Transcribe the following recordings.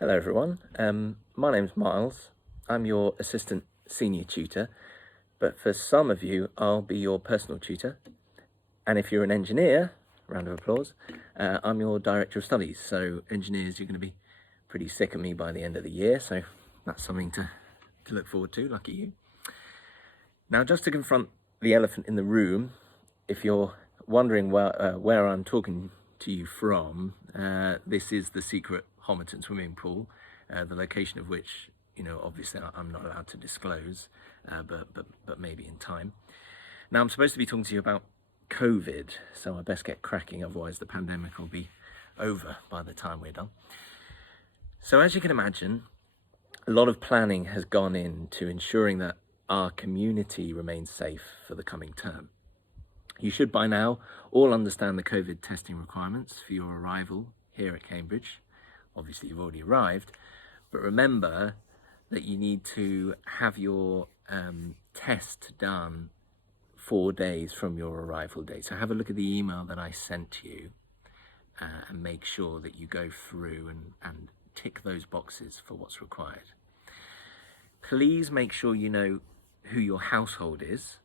Hello everyone, my name's Miles. I'm your assistant senior tutor, but for some of you I'll be your personal tutor. And if you're an engineer, round of applause, I'm your director of studies. So engineers, you're going to be pretty sick of me by the end of the year, so that's something to look forward to, lucky you. Now, just to confront the elephant in the room, if you're wondering where I'm talking to you from, this is the secret Homerton swimming pool, the location of which, obviously I'm not allowed to disclose, but maybe in time. Now, I'm supposed to be talking to you about COVID, so I best get cracking, otherwise the pandemic will be over by the time we're done. So as you can imagine, a lot of planning has gone into ensuring that our community remains safe for the coming term. You should by now all understand the COVID testing requirements for your arrival here at Cambridge. Obviously you've already arrived, but remember that you need to have your test done 4 days from your arrival date. So have a look at the email that I sent you and make sure that you go through and tick those boxes for what's required. Please make sure you know who your household is.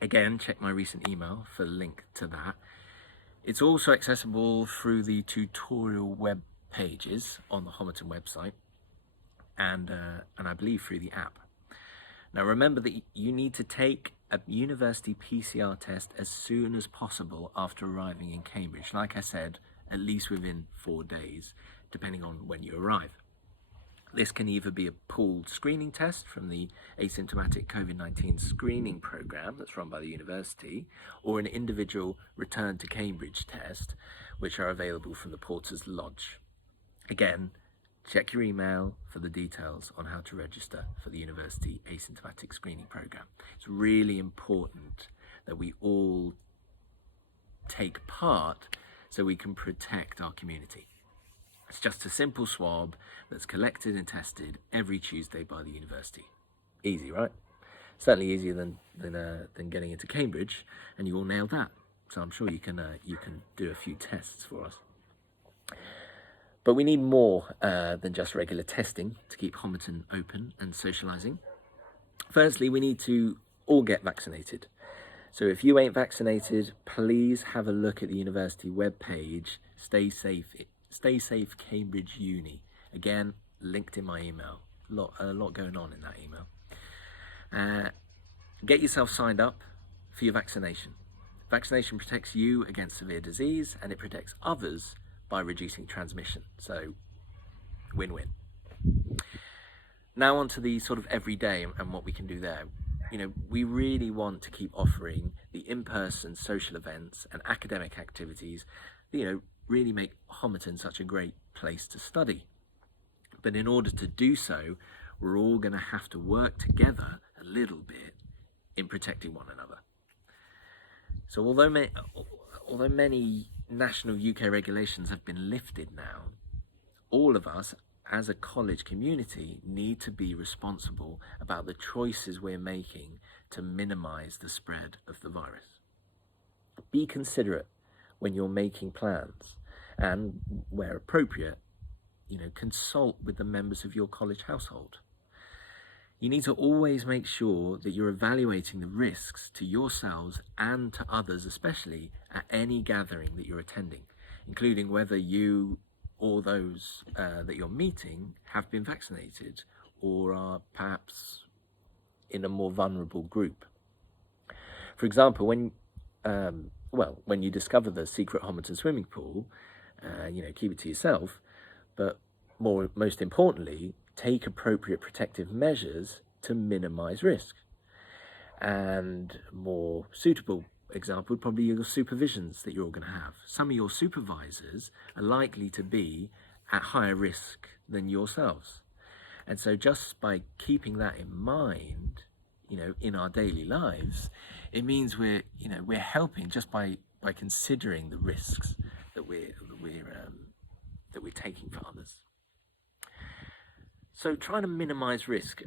Again, check my recent email for the link to that. It's also accessible through the tutorial web pages on the Homerton website and I believe through the app. Now remember that you need to take a university PCR test as soon as possible after arriving in Cambridge. Like I said, at least within 4 days, depending on when you arrive. This can either be a pooled screening test from the asymptomatic COVID-19 screening program that's run by the university, or an individual return to Cambridge test, which are available from the Porter's Lodge. Again, check your email for the details on how to register for the university asymptomatic screening program. It's really important that we all take part so we can protect our community. It's just a simple swab that's collected and tested every Tuesday by the university. Easy, right? Certainly easier than getting into Cambridge, and you all nailed that. So I'm sure you can do a few tests for us. But we need more than just regular testing to keep Homerton open and socialising. Firstly, we need to all get vaccinated. So if you ain't vaccinated, please have a look at the university webpage, Stay Safe Cambridge Uni. Again, linked in my email. A lot going on in that email. Get yourself signed up for your vaccination. Vaccination protects you against severe disease and it protects others by reducing transmission. So, win-win. Now on to the sort of everyday and what we can do there. We really want to keep offering the in-person social events and academic activities that, really make Homerton such a great place to study. But in order to do so, we're all going to have to work together a little bit in protecting one another. So although many national UK regulations have been lifted now, all of us as a college community need to be responsible about the choices we're making to minimise the spread of the virus. Be considerate when you're making plans, and where appropriate, consult with the members of your college household. You need to always make sure that you're evaluating the risks to yourselves and to others, especially at any gathering that you're attending, including whether you or those that you're meeting have been vaccinated or are perhaps in a more vulnerable group. For example, when you discover the secret Homerton swimming pool, keep it to yourself, but most importantly, take appropriate protective measures to minimize risk. And more suitable example would probably be your supervisions that you're all going to have. Some of your supervisors are likely to be at higher risk than yourselves. And so just by keeping that in mind, in our daily lives, it means we're helping just by considering the risks that we're taking for others. So trying to minimize risk,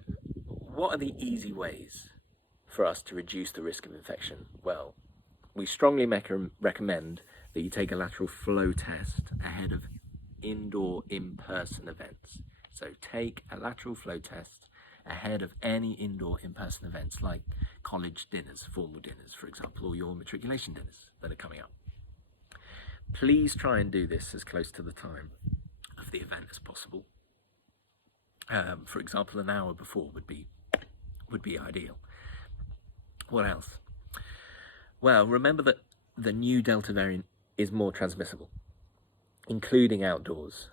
what are the easy ways for us to reduce the risk of infection? Well, we strongly recommend that you take a lateral flow test ahead of indoor in-person events. So take a lateral flow test ahead of any indoor in-person events like college dinners, formal dinners, for example, or your matriculation dinners that are coming up. Please try and do this as close to the time of the event as possible. For example, an hour before would be ideal. What else? Well, remember that the new Delta variant is more transmissible, including outdoors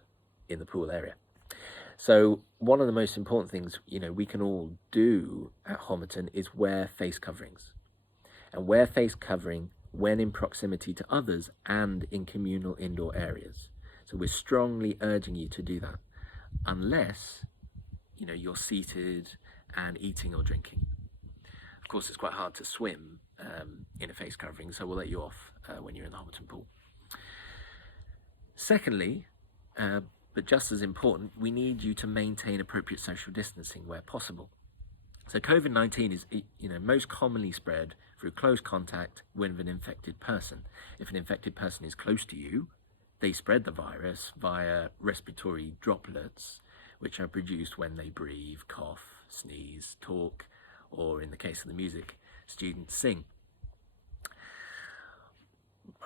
in the pool area. So one of the most important things, we can all do at Homerton is wear face coverings. And wear face covering when in proximity to others and in communal indoor areas. So we're strongly urging you to do that, unless, you're seated and eating or drinking. Of course, it's quite hard to swim in a face covering, so we'll let you off when you're in the Homerton pool. Secondly, but just as important, we need you to maintain appropriate social distancing where possible. So COVID-19 is, most commonly spread through close contact with an infected person. If an infected person is close to you, they spread the virus via respiratory droplets, which are produced when they breathe, cough, sneeze, talk, or in the case of the music, students sing.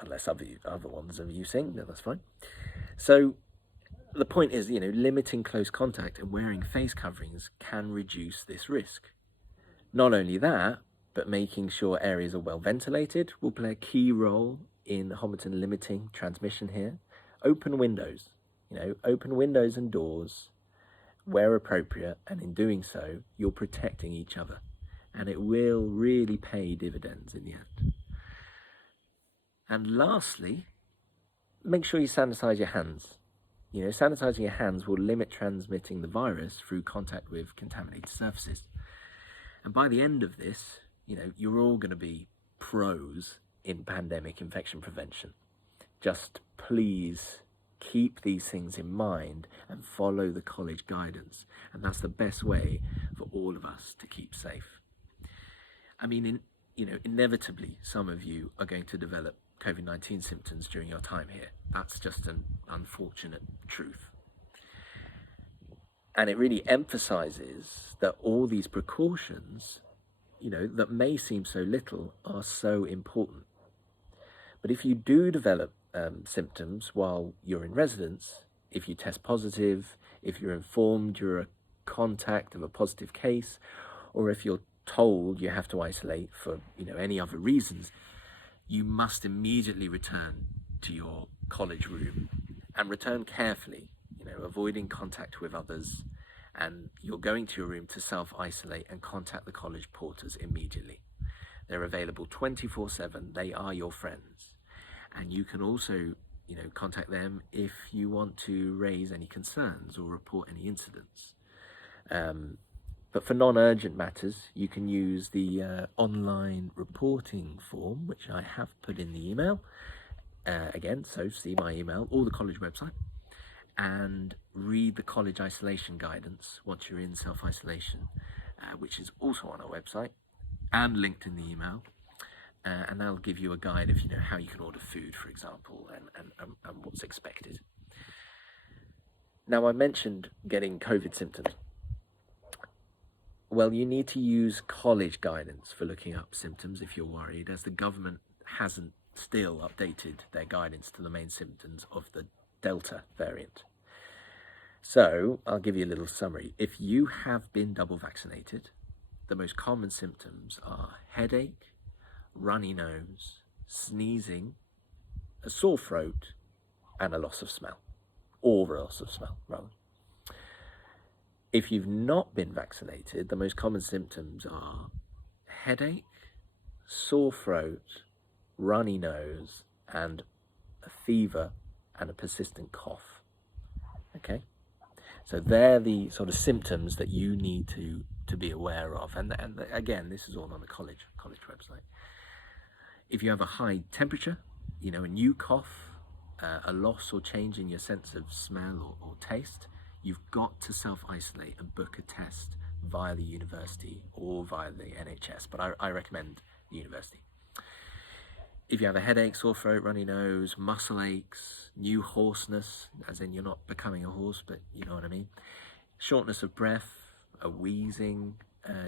Unless other ones of you sing, then that's fine. So the point is, limiting close contact and wearing face coverings can reduce this risk. Not only that, but making sure areas are well ventilated will play a key role in Homerton limiting transmission here. Open windows, open windows and doors where appropriate, and in doing so, you're protecting each other, and it will really pay dividends in the end. And lastly, make sure you sanitize your hands. Sanitizing your hands will limit transmitting the virus through contact with contaminated surfaces. And by the end of this, you're all going to be pros in pandemic infection prevention. Just please keep these things in mind and follow the college guidance. And that's the best way for all of us to keep safe. I mean, inevitably, some of you are going to develop COVID-19 symptoms during your time here. That's just an unfortunate truth. And it really emphasizes that all these precautions, that may seem so little, are so important. But if you do develop symptoms while you're in residence, if you test positive, if you're informed you're a contact of a positive case, or if you're told you have to isolate for any other reasons, you must immediately return to your college room and return carefully, avoiding contact with others, and you're going to your room to self-isolate and contact the college porters immediately. They're available 24/7. They are your friends. And you can also, contact them if you want to raise any concerns or report any incidents. But for non-urgent matters, you can use the online reporting form, which I have put in the email. Again, so see my email or the college website, and read the college isolation guidance once you're in self-isolation, which is also on our website and linked in the email. And that'll give you a guide of how you can order food, for example, and what's expected. Now, I mentioned getting COVID symptoms. Well, you need to use college guidance for looking up symptoms if you're worried, as the government hasn't still updated their guidance to the main symptoms of the Delta variant. So I'll give you a little summary. If you have been double vaccinated, the most common symptoms are headache, runny nose, sneezing, a sore throat, and a loss of smell, or a loss of smell, rather. If you've not been vaccinated, the most common symptoms are headache, sore throat, runny nose, and a fever and a persistent cough. Okay? So they're the sort of symptoms that you need to be aware of. And again, this is all on the college website. If you have a high temperature, a new cough, a loss or change in your sense of smell or taste, you've got to self-isolate and book a test via the university or via the NHS, but I recommend the university. if you have a headache, sore throat, runny nose, muscle aches, new hoarseness, as in you're not becoming a horse, but you know what I mean, shortness of breath, a wheezing,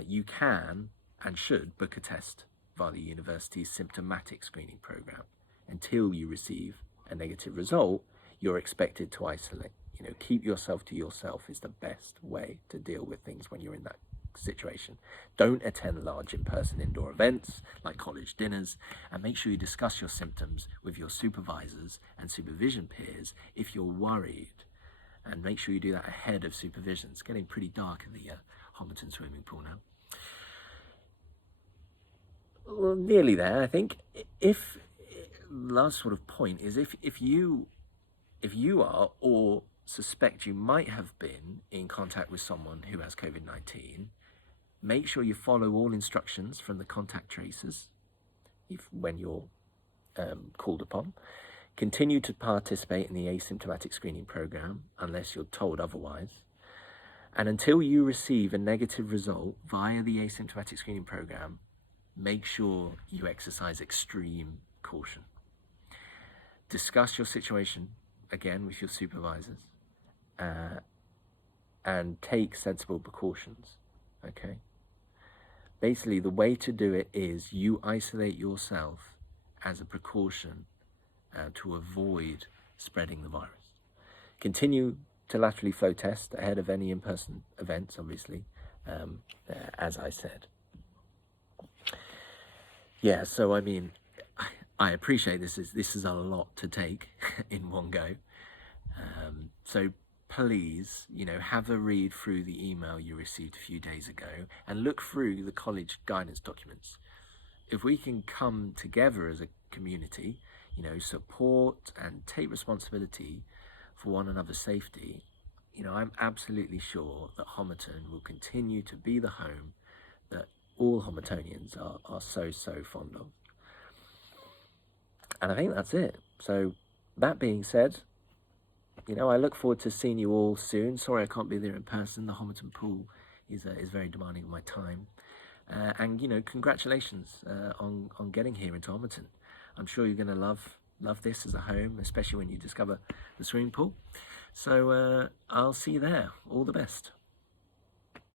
you can and should book a test via the university's symptomatic screening program. Until you receive a negative result, you're expected to isolate. You know, keep yourself to yourself is the best way to deal with things when you're in that situation. Don't attend large in-person indoor events like college dinners, and make sure you discuss your symptoms with your supervisors and supervision peers if you're worried, and make sure you do that ahead of supervision. It's getting pretty dark in the Homerton swimming pool now. Well, nearly there, I think. If last sort of point is if you are or suspect you might have been in contact with someone who has COVID-19, make sure you follow all instructions from the contact tracers when you're called upon. Continue to participate in the asymptomatic screening program unless you're told otherwise. And until you receive a negative result via the asymptomatic screening program, make sure you exercise extreme caution. Discuss your situation again with your supervisors and take sensible precautions, okay? Basically, the way to do it is you isolate yourself as a precaution to avoid spreading the virus. Continue to laterally flow test ahead of any in-person events, obviously, as I said. Yeah, so I mean, I appreciate this is a lot to take in one go. So please, you know, have a read through the email you received a few days ago and look through the college guidance documents. If we can come together as a community, you know, support and take responsibility for one another's safety, you know, I'm absolutely sure that Homerton will continue to be the home that all Homertonians are so fond of. And I think that's it. So that being said, you know, I look forward to seeing you all soon. Sorry I can't be there in person. The Homerton pool is very demanding of my time. And, you know, congratulations on getting here into Homerton. I'm sure you're going to love this as a home, especially when you discover the swimming pool. So I'll see you there. All the best.